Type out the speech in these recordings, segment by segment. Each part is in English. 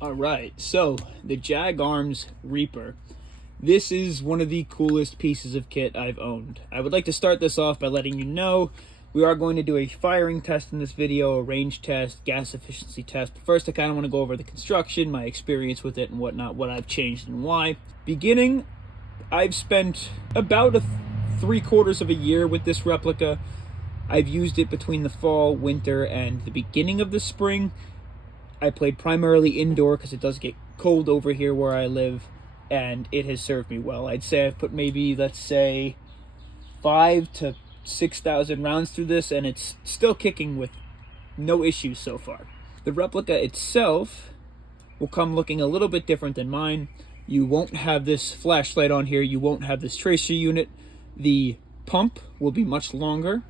Alright, so the Jag Arms Reaper. This is one of the coolest pieces of kit I've owned. I would like to start this off by letting you know we are going to do a firing test in this video, a range test, gas efficiency test. But first I kind of want to go over the construction, my experience with it and whatnot, what I've changed and why. Beginning, I've spent about 3/4 of a year with this replica. I've used it between the fall, winter, and the beginning of the spring. I played primarily indoor because it does get cold over here where I live, and it has served me well. I'd say I've put maybe, let's say, 5,000 to 6,000 rounds through this, and it's still kicking with no issues so far. The replica itself will come looking a little bit different than mine. You won't have this flashlight on here, you won't have this tracer unit. The pump will be much longer,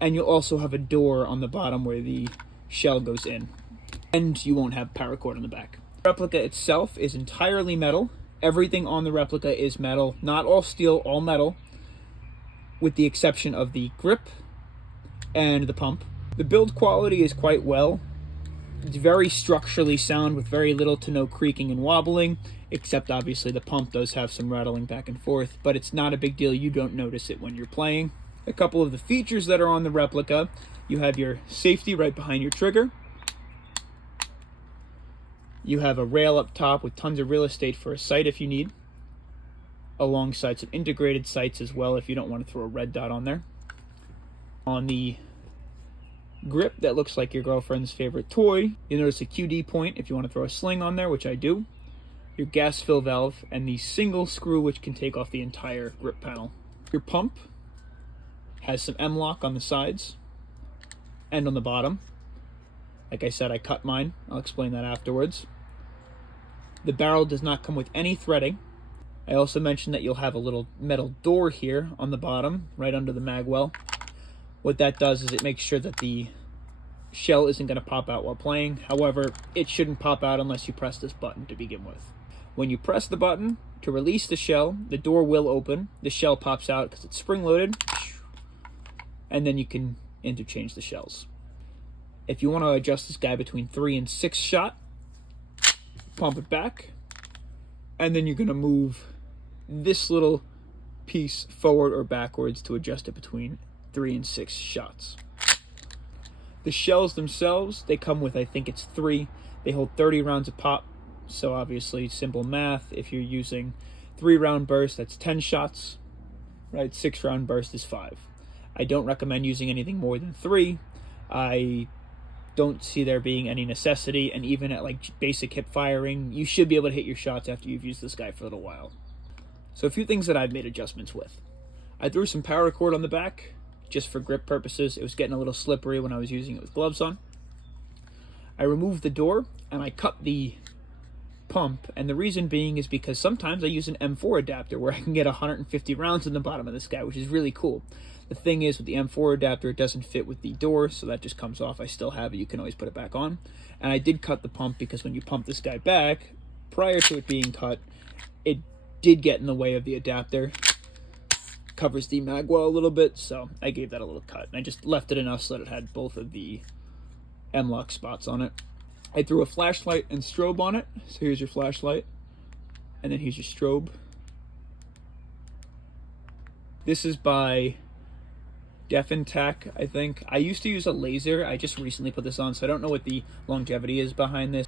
and you'll also have a door on the bottom where the shell goes in. And you won't have paracord on the back. The replica itself is entirely metal. Everything on the replica is metal. Not all steel, all metal, with the exception of the grip and the pump. The build quality is quite well. It's very structurally sound with very little to no creaking and wobbling, except obviously the pump does have some rattling back and forth, but it's not a big deal. You don't notice it when you're playing. A couple of the features that are on the replica: you have your safety right behind your trigger. You have a rail up top with tons of real estate for a sight if you need, alongside some integrated sights as well if you don't want to throw a red dot on there. On the grip that looks like your girlfriend's favorite toy, you notice a QD point if you want to throw a sling on there, which I do, your gas fill valve, and the single screw which can take off the entire grip panel. Your pump has some M-lock on the sides and on the bottom. Like I said, I cut mine. I'll explain that afterwards. The barrel does not come with any threading. I also mentioned that you'll have a little metal door here on the bottom, right under the mag well. What that does is it makes sure that the shell isn't going to pop out while playing. However, it shouldn't pop out unless you press this button to begin with. When you press the button to release the shell, the door will open. The shell pops out because it's spring-loaded, and then you can interchange the shells. If you want to adjust this guy between 3 and 6 shot, pump it back, and then you're going to move this little piece forward or backwards to adjust it between 3 and 6 shots. The shells themselves, they come with, I think it's 3. They hold 30 rounds a pop, so obviously simple math. If you're using 3-round burst, that's 10 shots, right? 6-round burst is 5. I don't recommend using anything more than 3. I don't see there being any necessity, and even at like basic hip firing, you should be able to hit your shots after you've used this guy for a little while. So a few things that I've made adjustments with. I threw some paracord on the back just for grip purposes. It was getting a little slippery when I was using it with gloves on. I removed the door and I cut the pump, and the reason being is because sometimes I use an M4 adapter where I can get 150 rounds in the bottom of this guy, which is really cool. The thing is, with the M4 adapter, it doesn't fit with the door, so that just comes off. I still have it. You can always put it back on. And I did cut the pump because when you pump this guy back, prior to it being cut, it did get in the way of the adapter. Covers the magwell a little bit, so I gave that a little cut. And I just left it enough so that it had both of the M-lock spots on it. I threw a flashlight and strobe on it. So here's your flashlight, and then here's your strobe. This is by Tac, I think. I used to use a laser. I just recently put this on, so I don't know what the longevity is behind this.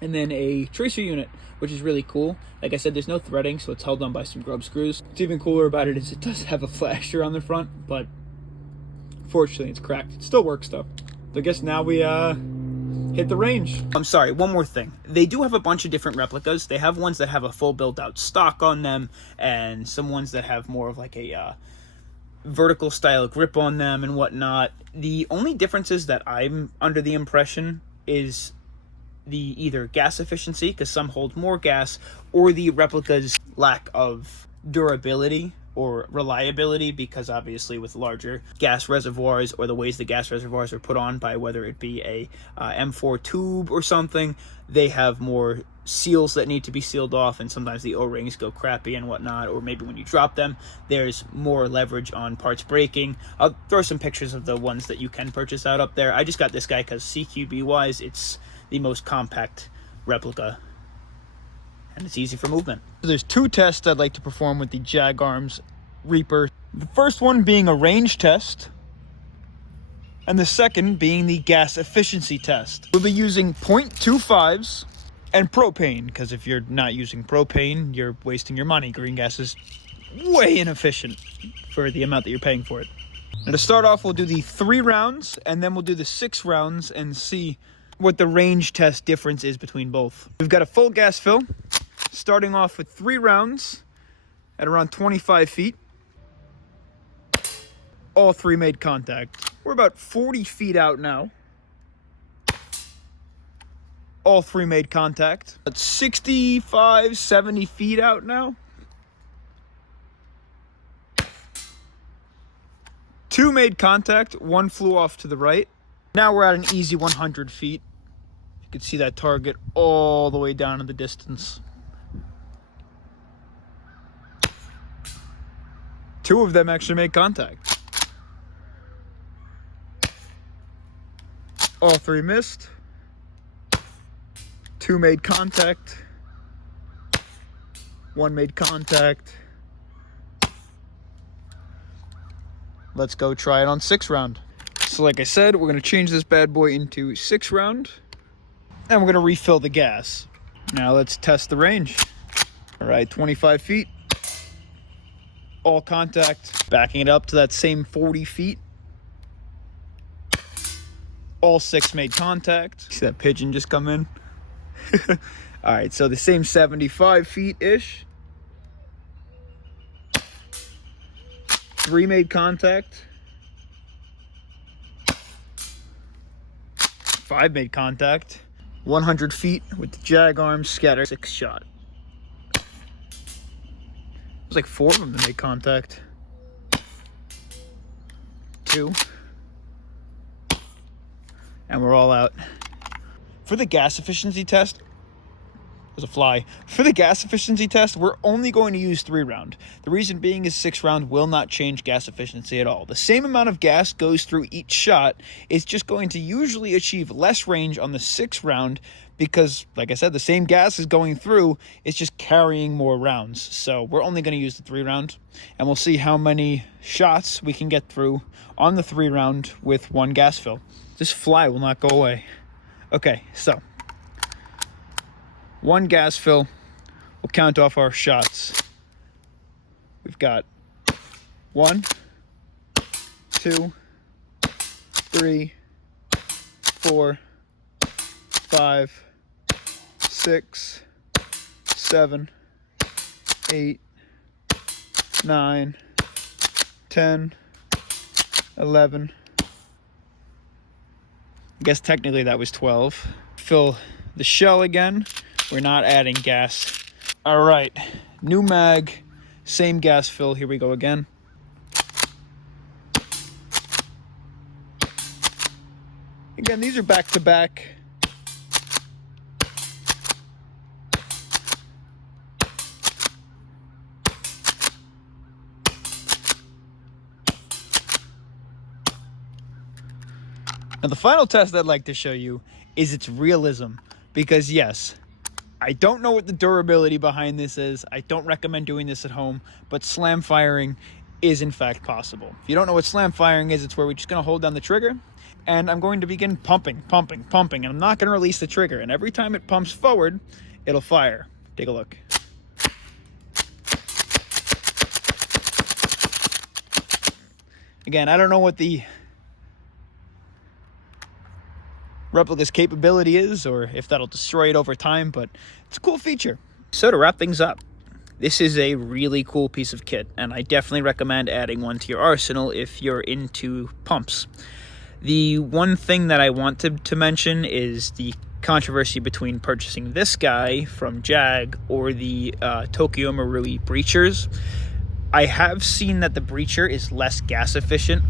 And then a tracer unit, which is really cool. Like I said, there's no threading, so it's held on by some grub screws. What's even cooler about it is it does have a flasher on the front, but fortunately it's cracked. It still works though. So I guess now we hit the range. I'm sorry, one more thing. They do have a bunch of different replicas. They have ones that have a full built out stock on them, and some ones that have more of like a vertical style grip on them and whatnot. The only differences that I'm under the impression is the either gas efficiency, because some hold more gas, or the replica's lack of durability or reliability, because obviously with larger gas reservoirs or the ways the gas reservoirs are put on by whether it be a M4 tube or something, they have more seals that need to be sealed off, and sometimes the O-rings go crappy and whatnot, or maybe when you drop them there's more leverage on parts breaking. I'll throw some pictures of the ones that you can purchase out up there. I just got this guy because CQB wise it's the most compact replica, and it's easy for movement. So there's 2 tests I'd like to perform with the Jag Arms Reaper. The first one being a range test, and the second being the gas efficiency test. We'll be using .25s and propane, because if you're not using propane, you're wasting your money. Green gas is way inefficient for the amount that you're paying for it. Now to start off, we'll do the 3 rounds, and then we'll do the 6 rounds and see what the range test difference is between both. We've got a full gas fill, starting off with 3 rounds at around 25 feet. All 3 made contact. We're about 40 feet out now. All 3 made contact. That's 65, 70 feet out now. 2 made contact, 1 flew off to the right. Now we're at an easy 100 feet. You can see that target all the way down in the distance. 2 of them actually made contact. All 3 missed. 2 made contact. 1 made contact. Let's go try it on 6 round. So like I said, we're gonna change this bad boy into 6 round, and we're gonna refill the gas. Now let's test the range. All right, 25 feet. All contact. Backing it up to that same 40 feet. All 6 made contact. See that pigeon just come in? All right, so the same 75 feet-ish. 3 made contact. 5 made contact. 100 feet with the Jag Arms scatter 6 shot. It was like 4 of them that made contact. 2. And we're all out. For the gas efficiency test, there's a fly. For the gas efficiency test, we're only going to use 3 round. The reason being is 6 round will not change gas efficiency at all. The same amount of gas goes through each shot. It's just going to usually achieve less range on the 6 round because, like I said, the same gas is going through. It's just carrying more rounds. So we're only going to use the 3 round, and we'll see how many shots we can get through on the 3 round with 1 gas fill. This fly will not go away. Okay, so 1 gas fill. We'll count off our shots. We've got 1, 2, 3, 4, 5, 6, 7, 8, 9, 10, 11. I guess technically that was 12. Fill the shell again. We're not adding gas. All right, new mag, same gas fill. Here we go again. Again, these are back to back. Now the final test I'd like to show you is its realism, because yes, I don't know what the durability behind this is. I don't recommend doing this at home, but slam firing is in fact possible. If you don't know what slam firing is, it's where we're just gonna hold down the trigger and I'm going to begin pumping, and I'm not gonna release the trigger. And every time it pumps forward, it'll fire. Take a look. Again, I don't know what the replica's capability is or if that'll destroy it over time, but it's a cool feature. So to wrap things up, this is a really cool piece of kit, and I definitely recommend adding one to your arsenal if you're into pumps. The one thing that I wanted to mention is the controversy between purchasing this guy from Jag or the Tokyo Marui breachers. I have seen that the breacher is less gas efficient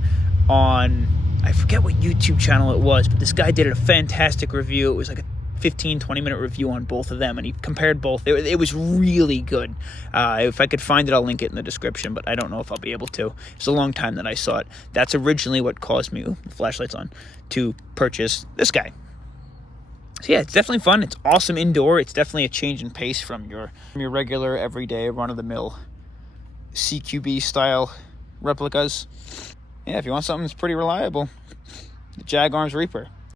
on, I forget what YouTube channel it was, but this guy did a fantastic review. It was like a 15-20 minute review on both of them, and he compared both. It was really good. If I could find it, I'll link it in the description, but I don't know if I'll be able to. It's a long time that I saw it. That's originally what caused me, the flashlight's on, to purchase this guy. So yeah, it's definitely fun. It's awesome indoor. It's definitely a change in pace from your regular, everyday, run-of-the-mill CQB style replicas. Yeah, if you want something that's pretty reliable, the Jag Arms Reaper.